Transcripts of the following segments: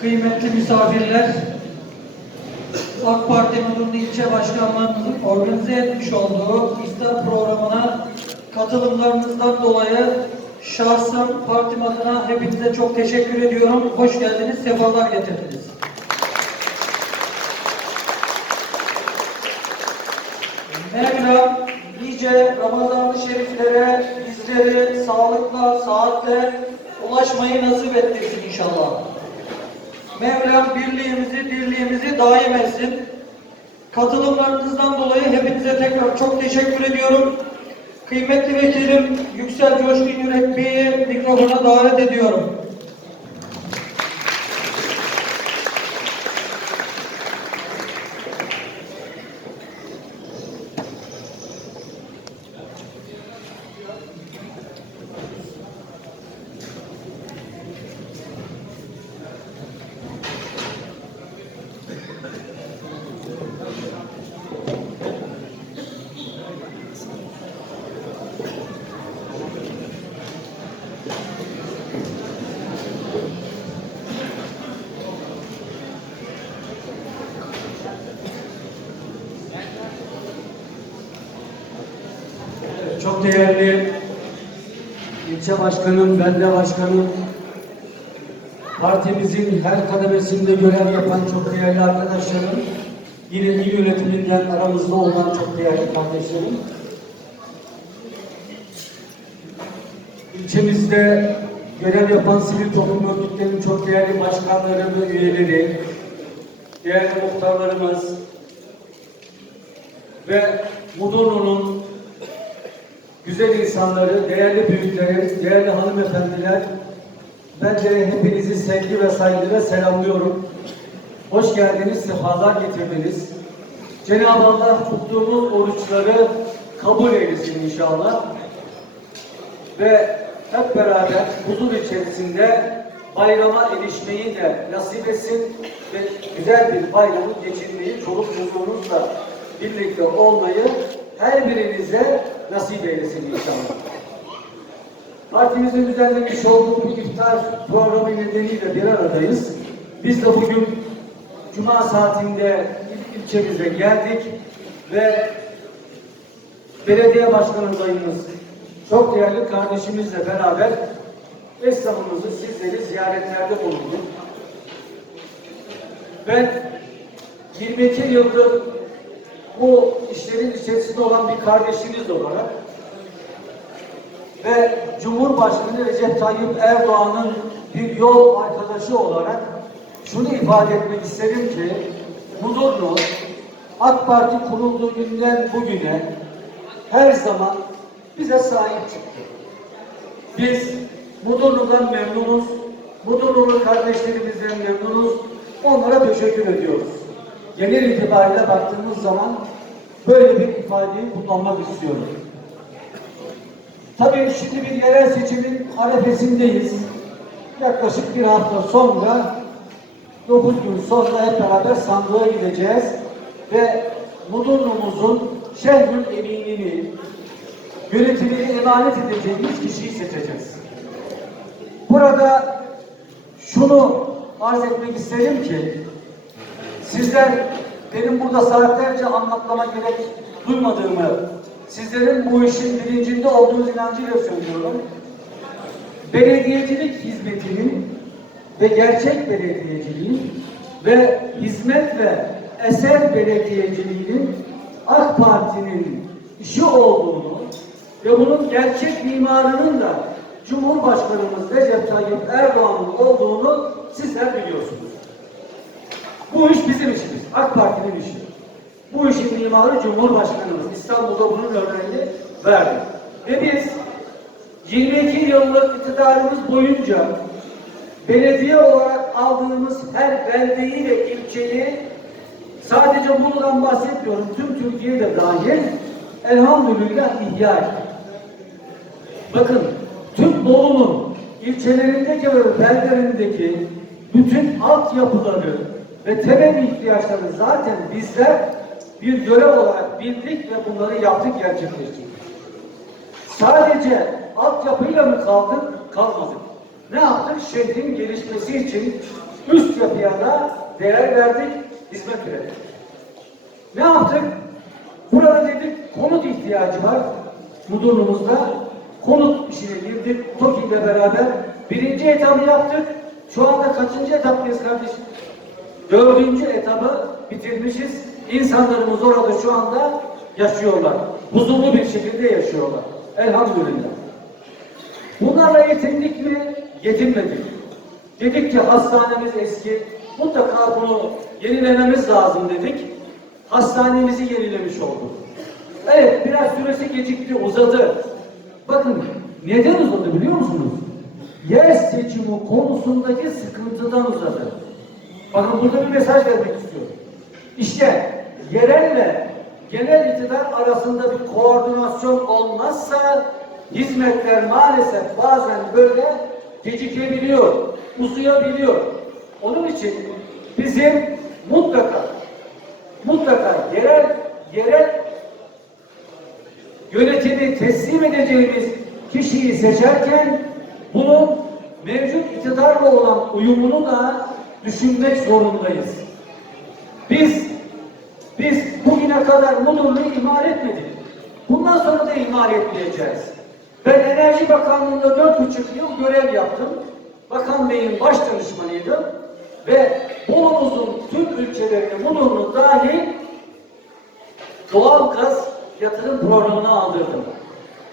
kıymetli misafirler, AK Parti Mudurnu İlçe Başkanlığımızın organize etmiş olduğu iftar programına katılımlarınızdan dolayı şahsım partim adına hepinize çok teşekkür ediyorum. Hoş geldiniz, sefalar getirdiniz. Mevlam nice Ramazan-ı Şeriflere bizleri sağlıkla, saatle ulaşmayı nasip ettirsin inşallah. Mevlam birliğimizi, dirliğimizi daim etsin. Katılımlarınızdan dolayı hepinize tekrar çok teşekkür ediyorum. Kıymetli vekilim Yüksel Coşkun Yürek Bey'i mikrofona davet ediyorum. Değerli ilçe başkanım, belde başkanım, partimizin her kademesinde görev yapan çok değerli arkadaşlarım, yine il yönetiminden aramızda olan çok değerli kardeşlerim, ilçemizde görev yapan sivil toplum örgütlerinin çok değerli başkanları ve üyeleri, değerli muhtarlarımız ve Mudurnu'nun güzel insanları, değerli büyükleri, değerli hanımefendiler, ben de hepinizi sevgi ve saygıyla selamlıyorum. Hoş geldiniz, sefalar getirdiniz. Cenab-ı Allah tuttuğumuz oruçları kabul eylesin inşallah. Ve hep beraber huzur içerisinde bayrama erişmeyi de nasip etsin ve güzel bir bayramı geçirmeyi, çoluk çocuğunuzla birlikte olmayı her birinize nasip eylesin inşallah. Partimizin düzenlemiş olduğu bu iftar programı nedeniyle bir aradayız. Biz de bugün Cuma saatinde il- ilçemize geldik ve belediye başkan adayımız çok değerli kardeşimizle beraber esnafımızı sizleri ziyaretlerde bulunduk. Ben 22 yıldır bu işlerin içerisinde olan bir kardeşiniz olarak ve Cumhurbaşkanı Recep Tayyip Erdoğan'ın bir yol arkadaşı olarak şunu ifade etmek isterim ki Mudurnu AK Parti kurulduğu günden bugüne her zaman bize sahip çıktı. Biz Mudurnu'dan memnunuz. Mudurnu'lu kardeşlerimizden memnunuz. Onlara teşekkür ediyoruz. Genel itibariyle baktığımız zaman böyle bir ifadeyi kullanmak istiyorum. Tabii şimdi bir yerel seçimin arefesindeyiz. Yaklaşık bir hafta sonra, 9 gün sonra hep beraber sandığa gideceğiz ve Mudurnu'muzun şehrün eminini, yönetimini emanet edeceğimiz kişiyi seçeceğiz. Burada şunu arz etmek isterim ki sizler benim burada saatlerce anlatmama gerek duymadığımı sizlerin bu işin bilincinde olduğunuz inancıyla söylüyorum. Belediyecilik hizmetinin ve gerçek belediyeciliğin ve hizmet ve eser belediyeciliğinin AK Parti'nin işi olduğunu ve bunun gerçek mimarının da Cumhurbaşkanımız Recep Tayyip Erdoğan'ın olduğunu sizler biliyorsunuz. Bu iş bizim işimiz. AK Parti'nin işi. Bu işin mimarı Cumhurbaşkanımız. İstanbul'da bunun örneğini verdi. Ve biz 22 yıllık iktidarımız boyunca belediye olarak aldığımız her beldeyi ve ilçeyi sadece buradan bahsetmiyorum. Tüm Türkiye'de dahil elhamdülillah ihya ettik. Bakın tüm Bolu'nun ilçelerindeki ve beldelerindeki bütün altyapıları ve temel ihtiyaçları zaten bizler bir görev olarak bildik ve bunları yaptık gerçekleştirdik. Sadece altyapıyla mı kaldık? Kalmadık. Ne yaptık? Şehrin gelişmesi için üst yapıya da değer verdik, hizmet ürettik. Ne yaptık? Burada dedik konut ihtiyacı var. Mudurnu'muzda konut işine girdik. TOKİ ile beraber birinci etabı yaptık. Şu anda kaçıncı etaptayız kardeşim? Dördüncü etabı bitirmişiz. İnsanlarımız orada şu anda yaşıyorlar. Huzurlu bir şekilde yaşıyorlar. Elhamdülillah. Bunlarla yetindik mi? Yetinmedik. Dedik ki hastanemiz eski. Mutlaka bunu yenilememiz lazım dedik. Hastanemizi yenilemiş olduk. Evet biraz süresi gecikti, uzadı. Bakın neden uzadı biliyor musunuz? Yer seçimi konusundaki sıkıntıdan uzadı. Bakın burada bir mesaj vermek istiyorum. İşte yerelle genel iktidar arasında bir koordinasyon olmazsa hizmetler maalesef bazen böyle gecikebiliyor, uzayabiliyor. Onun için bizim mutlaka mutlaka yerel yerel yönetimi teslim edeceğimiz kişiyi seçerken bunun mevcut iktidarla olan uyumunu da düşünmek zorundayız. Biz biz bugüne kadar Mudurnu'yu ihmal etmedik. Bundan sonra da ihmal etmeyeceğiz. Ben Enerji Bakanlığı'nda dört buçuk yıl görev yaptım. Bakan Bey'in baş danışmanıydım. Ve Bolu'muzun tüm ülkelerini Mudurnu dahil doğal gaz yatırım programına aldırdım.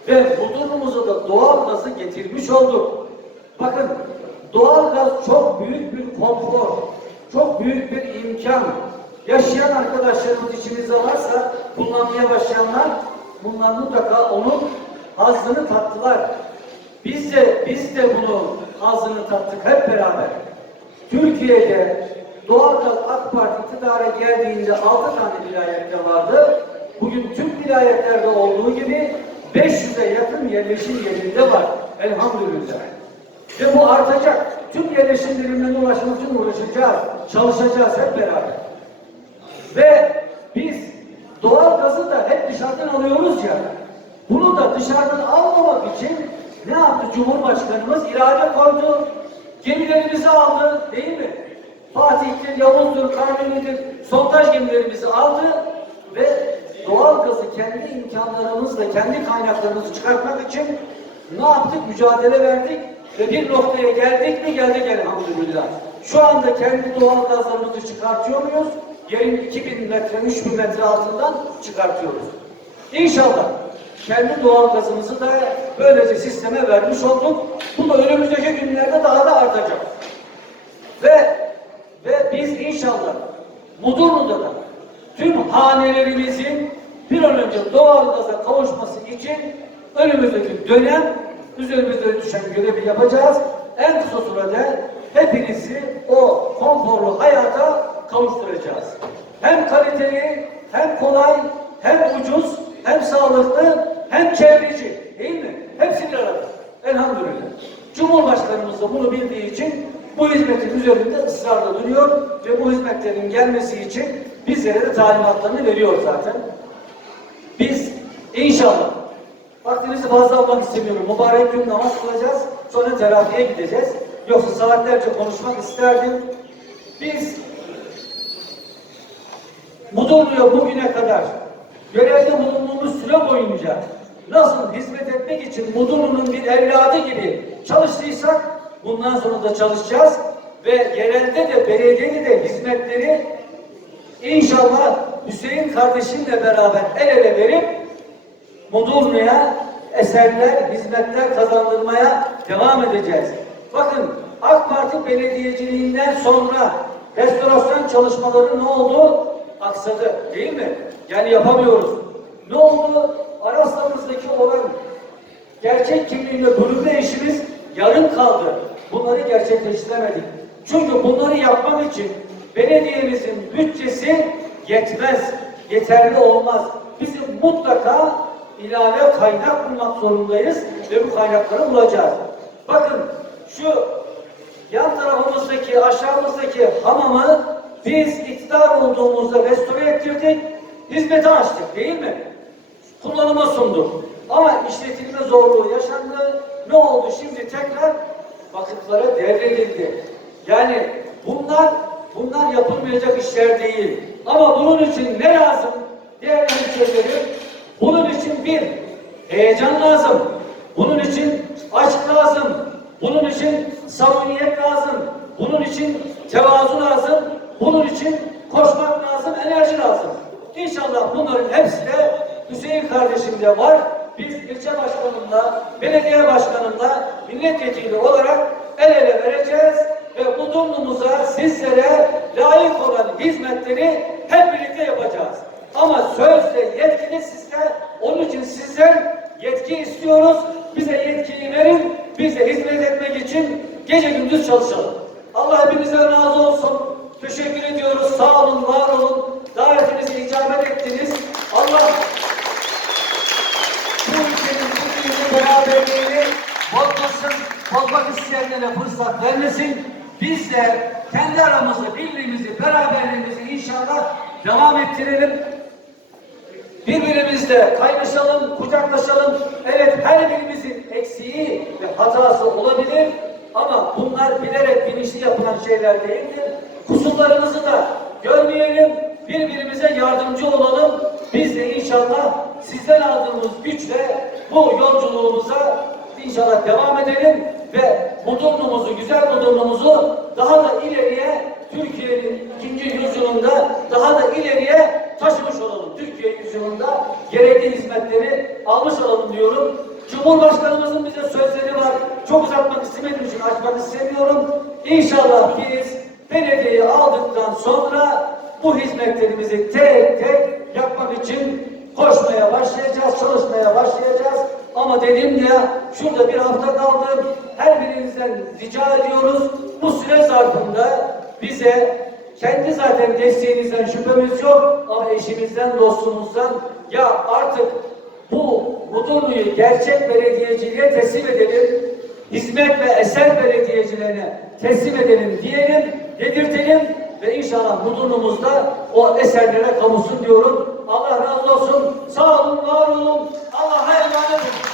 Ve Mudurnu'muza da doğal gazı getirmiş olduk. Bakın doğal gaz çok büyük bir konfor, çok büyük bir imkan. Yaşayan arkadaşlarımız içimizde varsa kullanmaya başlayanlar bunlar mutlaka onun hazzını tattılar. Biz de biz de bunu hazzını tattık hep beraber. Türkiye'de doğalgaz AK Parti iktidara geldiğinde 6 tane vilayette vardı. Bugün tüm vilayetlerde olduğu gibi 500'e yakın yerleşim yerinde var. Elhamdülillah. Ve bu artacak. Tüm yerleşim birimlerine ulaşmak için uğraşacağız. Çalışacağız hep beraber. Ve biz doğal gazı da hep dışarıdan alıyoruz ya. Bunu da dışarıdan almamak için ne yaptı Cumhurbaşkanımız? irade koydu. Gemilerimizi aldı değil mi? Fatih'tir, Yavuz'dur, Kanuni'dir, sondaj gemilerimizi aldı ve doğal gazı kendi imkanlarımızla, kendi kaynaklarımızı çıkartmak için ne yaptık? Mücadele verdik ve bir noktaya geldik mi? Geldik elhamdülillah. Şu anda kendi doğal gazlarımızı çıkartıyor muyuz? Yerin 2000 metre, 3000 metre altından çıkartıyoruz. İnşallah kendi doğal gazımızı da böylece sisteme vermiş olduk. Bu da önümüzdeki günlerde daha da artacak. Ve ve biz inşallah Mudurnu'da da tüm hanelerimizin bir an önce doğalgaza kavuşması için önümüzdeki dönem üzerimize düşen görevi yapacağız. En kısa sürede hepinizi o konforlu hayata kavuşturacağız. Hem kaliteli, hem kolay, hem ucuz, hem sağlıklı, hem çevreci. Değil mi? Hepsi bir arada. Elhamdülillah. Cumhurbaşkanımız da bunu bildiği için bu hizmetin üzerinde ısrarla duruyor ve bu hizmetlerin gelmesi için bizlere de talimatlarını veriyor zaten. Biz inşallah vaktinizi fazla almak istemiyorum. Mübarek gün namaz kılacağız. Sonra terapiye gideceğiz. Yoksa saatlerce konuşmak isterdim. Biz Mudurnu'ya bugüne kadar görevde bulunduğumuz süre boyunca nasıl hizmet etmek için Mudurnu'nun bir evladı gibi çalıştıysak bundan sonra da çalışacağız ve yerelde de belediyede de hizmetleri inşallah Hüseyin kardeşimle beraber el ele verip Mudurnu'ya eserler, hizmetler kazandırmaya devam edeceğiz. Bakın AK Parti belediyeciliğinden sonra restorasyon çalışmaları ne oldu? Aksadı değil mi? Yani yapamıyoruz. Ne oldu? Araslarımızdaki olan gerçek kimliğinde bölünme işimiz yarım kaldı. Bunları gerçekleştiremedik. Çünkü bunları yapmak için belediyemizin bütçesi yetmez, yeterli olmaz. Bizim mutlaka ilave kaynak bulmak zorundayız ve bu kaynakları bulacağız. Bakın şu yan tarafımızdaki, aşağımızdaki hamamı biz iktidar olduğumuzda restore ettirdik, hizmete açtık değil mi? Kullanıma sunduk. Ama işletilme zorluğu yaşandı. Ne oldu? Şimdi tekrar vakıflara devredildi. Yani Bunlar bunlar yapılmayacak işler değil. Ama bunun için ne lazım? Değerli hemşehrilerim, bunun için bir heyecan lazım. Bunun için aşk lazım. Bunun için samimiyet lazım. Bunun için tevazu lazım. Bunun için koşmak lazım, enerji lazım. İnşallah bunların hepsi de Hüseyin kardeşimde var. Biz ilçe başkanımla, belediye başkanımla, milletvekili olarak el ele vereceğiz ve bu sizlere layık olan hizmetleri hep birlikte yapacağız. Ama sözde yetkili sizde, onun için sizden yetki istiyoruz. Bize yetkiyi verin, biz de hizmet etmek için gece gündüz çalışalım. Allah hepinizden razı olsun. Teşekkür ediyoruz. Sağ olun, var olun. Davetinize icabet ettiniz. Allah bu ülkenin birbirini beraberliğini bozmasın, bozmak isteyenlere fırsat vermesin. Biz de kendi aramızda birliğimizi, beraberliğimizi inşallah devam ettirelim. Birbirimizle kaynaşalım, kucaklaşalım. Evet her birimizin eksiği ve hatası olabilir ama bunlar bilerek bilinçli yapılan şeyler değildir. Kusurlarımızı da görmeyelim, birbirimize yardımcı olalım. Biz de inşallah sizden aldığımız güçle bu yolculuğumuza inşallah devam edelim ve Mudurnu'muzu, güzel Mudurnu'muzu daha da ileriye Türkiye'nin ikinci yüzyılında daha da ileriye taşımış olalım. Türkiye yüzyılında gerekli hizmetleri almış olalım diyorum. Cumhurbaşkanımızın bize sözleri var. Çok uzatmak istemediğim için açmak istemiyorum. İnşallah biz belediyeyi aldıktan sonra bu hizmetlerimizi tek tek yapmak için koşmaya başlayacağız, çalışmaya başlayacağız. Ama dedim ya, şurada bir hafta kaldı. Her birinizden rica ediyoruz. Bu süre zarfında bize kendi zaten desteğinizden şüphemiz yok ama eşimizden, dostumuzdan ya artık bu Mudurnu'yu gerçek belediyeciliğe teslim edelim. Hizmet ve eser belediyecilerine teslim edelim diyelim, dedirtelim ve inşallah Mudurnu'muzda o eserlere kavuşsun diyorum. Allah razı olsun. Sağ olun, var olun. Allah'a emanet olun.